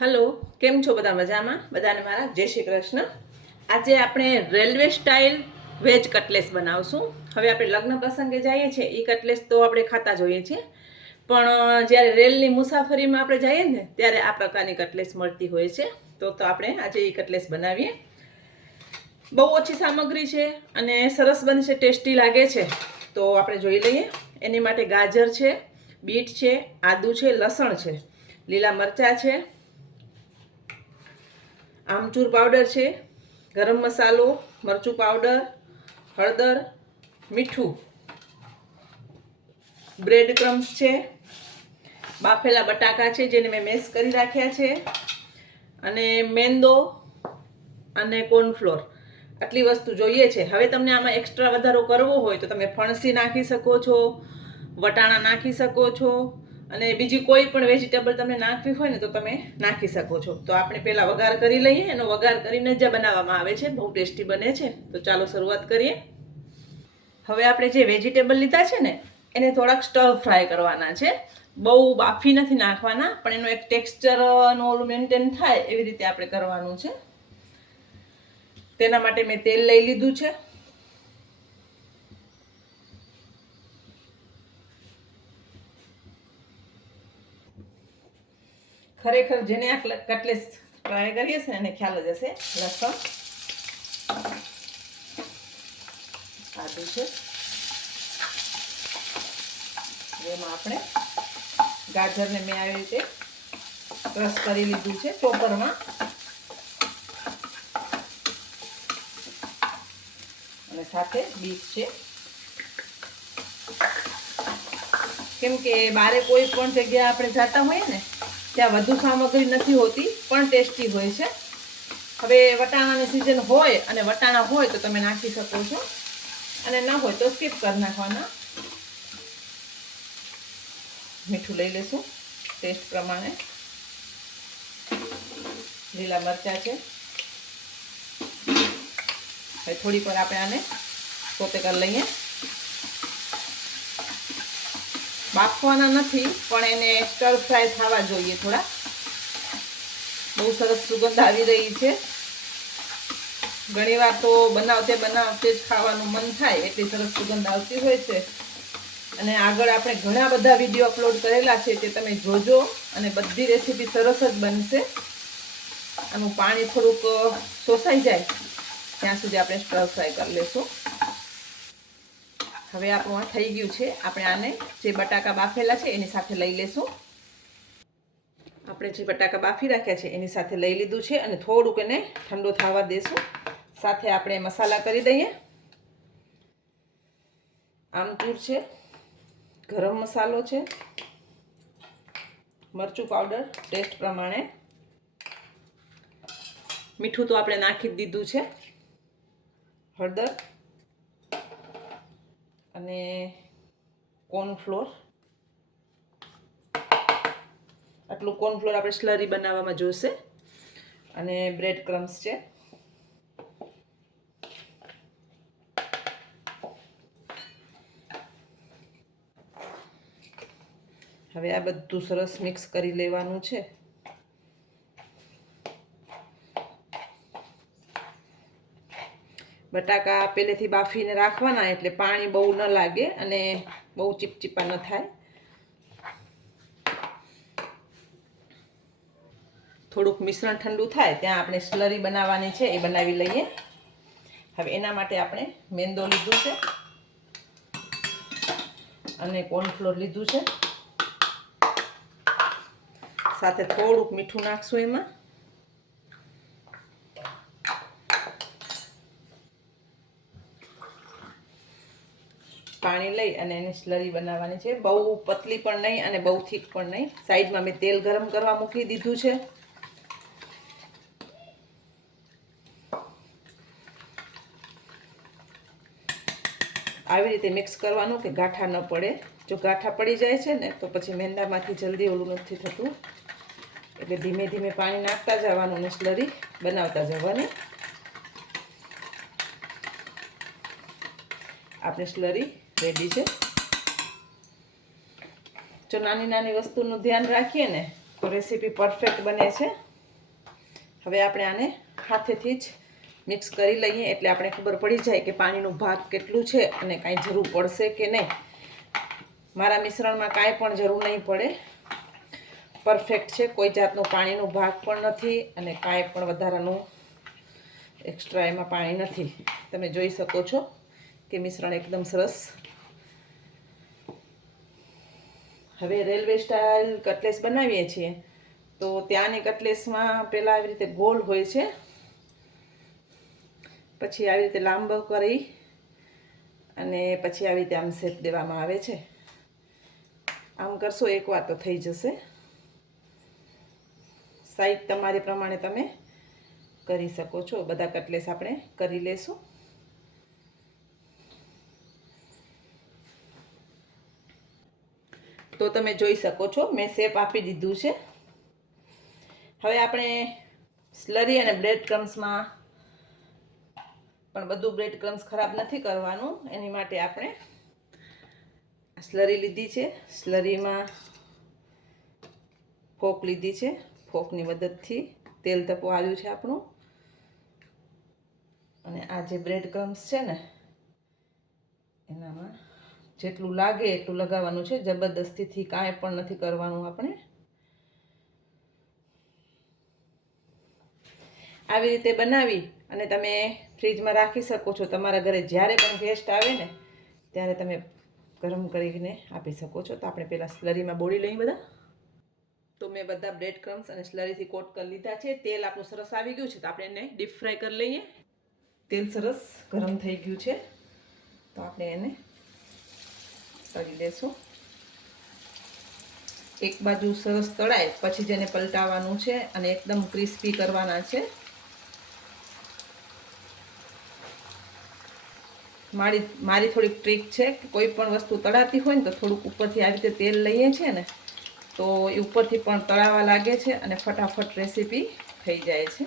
Hello, કેમ છો બધા? મજામાં? બધાને મારા જય શ્રી કૃષ્ણ. આજે આપણે રેલવે સ્ટાઇલ વેજ કટલેસ બનાવશું. હવે આપણે લગ્ન પ્રસંગે જઈએ છીએ એ કટલેસ તો આપણે ખાતા જ હોઈએ છીએ, પણ જ્યારે રેલની મુસાફરીમાં આપણે જઈએ ને ત્યારે આ પ્રકારની કટલેસ મળતી હોય છે. તો આપણે આજે એ કટલેસ બનાવીએ. બહુ ઓછી સામગ્રી છે અને સરસ બને છે, ટેસ્ટી લાગે છે. તો આપણે જોઈ લઈએ. એની માટે ગાજર છે, બીટ છે, આદું છે, લસણ છે, લીલા મરચાં છે, આમચૂર પાવડર છે, ગરમ મસાલો, મરચું પાવડર, હળદર, મીઠું, બ્રેડ ક્રમ્સ છે, બાફેલા બટાકા છે જેને મેં મેશ કરી રાખ્યા છે, અને મેંદો અને કોર્નફ્લોર. આટલી વસ્તુ જોઈએ છે. હવે તમને આમાં એક્સ્ટ્રા વધારો કરવો હોય તો તમે ફણસી નાખી શકો છો, વટાણા નાખી શકો છો, અને બીજી કોઈ પણ વેજીટેબલ તમને નાખવી હોય ને તો તમે નાખી શકો છો. તો આપણે પહેલાં વઘાર કરી લઈએ. એનો વઘાર કરીને જ બનાવવામાં આવે છે. બહુ ટેસ્ટી બને છે. તો ચાલો શરૂઆત કરીએ. હવે આપણે જે વેજીટેબલ લીધા છે ને એને થોડાક સ્ટર ફ્રાય કરવાના છે. બહુ બાફી નથી નાખવાના, પણ એનો એક ટેક્સચરનો ઓલું મેન્ટેન થાય એવી રીતે આપણે કરવાનું છે. તેના માટે મેં તેલ લઈ લીધું છે. ખરેખર જેને આ કટલેસ ટ્રાય કરીએ છે એને ખ્યાલ જ હશે. લસણ, આદું છે, જેમાં આપણે ગાજરને મેં આવી રીતે ક્રશ કરી લીધું છે ચોપરમાં, અને સાથે બીટ છે. કેમ કે બારે કોઈ પણ જગ્યા આપણે જતા હોઈએ ને ત્યાં વધુ સામગ્રી નથી હોતી, પણ ટેસ્ટી હોય છે. હવે વટાણાની સિઝન હોય અને વટાણા હોય તો તમે નાખી શકો છો, અને ન હોય તો સ્કીપ કરી નાખવાના. મીઠું લઈ લેશું ટેસ્ટ પ્રમાણે. લીલા મરચાં છે. હવે થોડીક વાર આપણે આને સોતે કરી લઈએ. બાફવાના નથી, પણ એને સ્ટર ફ્રાય થવા જોઈએ થોડા. બહુ સરસ સુગંધ આવી રહી છે. ઘણીવાર તો બનાવતે જ ખાવાનું મન થાય, એટલી સરસ સુગંધ આવતી હોય છે. અને આગળ આપણે ઘણા બધા વિડીયો અપલોડ કરેલા છે, તે તમે જોજો, અને બધી રેસીપી સરસ જ બનશે. આનું પાણી થોડુંક શોષાઈ જાય ત્યાં સુધી આપણે સ્ટર ફ્રાય કરી લઈશું. હવે આપણું આ થઈ ગયું છે. આપણે આને જે બટાકા બાફેલા છે એની સાથે લઈ લેશું. આપણે જે બટાકા બાફી રાખ્યા છે એની સાથે લઈ લીધું છે, અને થોડુંક એને ઠંડો થવા દેશું. સાથે આપણે મસાલા કરી દઈએ. આમચૂર છે, ગરમ મસાલો છે, મરચું પાવડર ટેસ્ટ પ્રમાણે, મીઠું તો આપણે નાખી જ દીધું છે, હળદર અને કોર્નફ્લોર. આટલું કોર્નફ્લોર આપણે સ્લરી બનાવવામાં જોશે. અને બ્રેડ ક્રમ્સ છે. હવે આ બધું સરસ મિક્સ કરી લેવાનું છે. બટાકા પહેલેથી બાફીને રાખવાના એટલે પાણી બહુ ન લાગે અને બહુ ચીપચીપા ન થાય. થોડુંક મિશ્રણ ઠંડુ થાય ત્યાં આપણે સ્લરી બનાવવાની છે, એ બનાવી લઈએ. હવે એના માટે આપણે મેંદો લીધું છે અને કોર્નફ્લોર લીધું છે. સાથે થોડુંક મીઠું નાખશું એમાં. પાણી લઈ અને એની સ્લરી બનાવવાની છે. બહુ પતલી પણ નહીં અને બહુ થીક પણ નહીં. સાઈડમાં મેં તેલ ગરમ કરવા મૂકી દીધું છે. આવી રીતે મિક્સ કરવાનું કે ગાંઠા ન પડે. જો ગાંઠા પડી જાય છે ને તો પછી મેંદામાંથી જલ્દી ઓલું નથી થતું. એટલે ધીમે ધીમે પાણી નાખતા જવાનું અને સ્લરી બનાવતા જવાની. આપણી સ્લરી રેડી છે. જો નાની નાની વસ્તુનું ધ્યાન રાખીએ ને તો રેસીપી પરફેક્ટ બને છે. હવે આપણે આને હાથેથી જ મિક્સ કરી લઈએ એટલે આપણે ખબર પડી જાય કે પાણીનું ભાગ કેટલું છે અને કાંઈ જરૂર પડશે કે નહીં. મારા મિશ્રણમાં કાંઈ પણ જરૂર નહીં પડે, પરફેક્ટ છે. કોઈ જાતનું પાણીનું ભાગ પણ નથી અને કાંઈ પણ વધારાનું એક્સ્ટ્રા એમાં પાણી નથી. તમે જોઈ શકો છો કે મિશ્રણ એકદમ સરસ. હવે રેલવે સ્ટાઇલ કટલેસ બનાવીએ છીએ તો ત્યાંની કટલેસમાં પહેલાં આવી રીતે ગોળ હોય છે, પછી આવી રીતે લાંબો કરી અને પછી આવી રીતે આમ શેપ દેવામાં આવે છે. આમ કરશો એકવાર તો થઈ જશે. સાઈઝ તમારી પ્રમાણે તમે કરી શકો છો. બધા કટલેસ આપણે કરી લેશું. તો તમે જોઈ શકો છો મેં શેપ આપી દીધું છે. હવે આપણે સ્લરી અને બ્રેડ ક્રમ્સમાં પણ બધું બ્રેડ ક્રમ્સ ખરાબ નથી કરવાનું. એની માટે આપણે સ્લરી લીધી છે. સ્લરીમાં ફોક લીધી છે. ફોકની મદદથી તેલ તપો આવ્યું છે આપણું. અને આ જે બ્રેડ ક્રમ્સ છે ને એનામાં જેટલું લાગે એટલું લગાવવાનું છે. જબરદસ્તીથી કાંઈ પણ નથી કરવાનું આપણે. આવી રીતે બનાવી અને તમે ફ્રીજમાં રાખી શકો છો. તમારા ઘરે જ્યારે પણ ગેસ્ટ આવે ને ત્યારે તમે ગરમ કરીને આપી શકો છો. તો આપણે પહેલાં સ્લરીમાં બોળી લઈએ બધા. તો મેં બધા બ્રેડ ક્રમ્સ અને સ્લરીથી કોટ કરી લીધા છે. તેલ આપણું સરસ આવી ગયું છે તો આપણે એને ડીપ ફ્રાય કરી લઈએ. તેલ સરસ ગરમ થઈ ગયું છે તો આપણે એને તળી લેશું. એક બાજુ સરસ તળાય પછી જેને પલટાવવાનું છે અને એકદમ ક્રિસ્પી કરવાના છે. મારી થોડીક ટ્રીક છે કે કોઈ પણ વસ્તુ તળાતી હોય ને તો થોડુંક ઉપરથી આવી રીતે તેલ લઈએ છીએ ને તો એ ઉપરથી પણ તળાવા લાગે છે અને ફટાફટ રેસીપી થઈ જાય છે.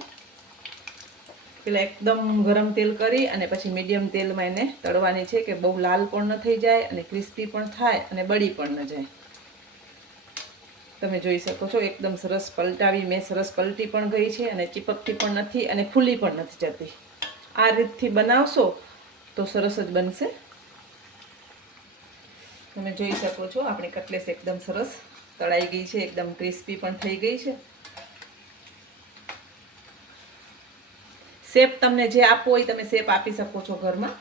પેલા એકદમ ગરમ તેલ કરી અને પછી મીડિયમ તેલમાં એને તળવાની છે કે બહુ લાલ પણ ન થઈ જાય અને ક્રિસ્પી પણ થાય અને બળી પણ ન જાય. તમે જોઈ શકો છો એકદમ સરસ પલટાવી મેં સરસ પલટી પણ ગઈ છે અને ચીપકતી પણ નથી અને ખુલ્લી પણ નથી જતી. આ રીતથી બનાવશો તો સરસ જ બનશે. તમે જોઈ શકો છો આપણી કટલેસ એકદમ સરસ તળાઈ ગઈ છે, એકદમ ક્રિસ્પી પણ થઈ ગઈ છે. શેપ તમને જે આપવો હોય તમે શેપ આપી શકો છો ઘરમાં,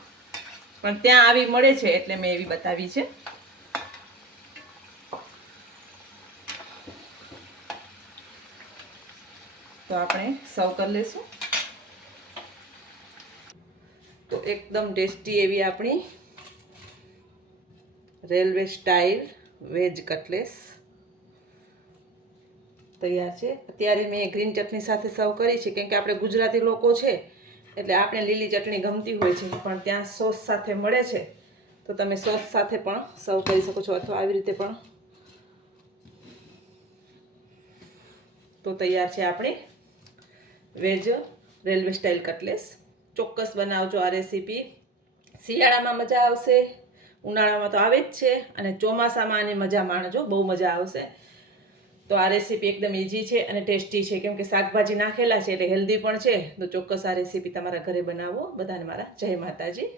પણ ત્યાં આવી મળે છે એટલે મેં એવી બતાવી છે. તો આપણે સર્વ કરી લેશું. તો એકદમ ટેસ્ટી એવી આપણી રેલવે સ્ટાઇલ વેજ કટલેસ તૈયાર છે. અત્યારે મેં ગ્રીન ચટણી સાથે સર્વ કરી છે કેમ કે આપણે ગુજરાતી લોકો છે એટલે આપણે લીલી ચટણી ગમતી હોય છે, પણ ત્યાં સોસ સાથે મળે છે તો તમે સોસ સાથે પણ સર્વ કરી શકો છો અથવા આવી રીતે પણ. તો તૈયાર છે આપણી વેજ રેલવે સ્ટાઇલ કટલેસ. ચોક્કસ બનાવજો આ રેસીપી. શિયાળામાં મજા આવશે, ઉનાળામાં તો આવે જ છે અને ચોમાસામાં આની મજા માણજો, બહુ મજા આવશે. તો આ રેસીપી એકદમ ઇઝી છે અને ટેસ્ટી છે કેમ કે શાકભાજી નાખેલા છે એટલે હેલ્ધી પણ છે. તો ચોક્કસ આ રેસીપી તમારા ઘરે બનાવો. બધાને મારા જય માતાજી.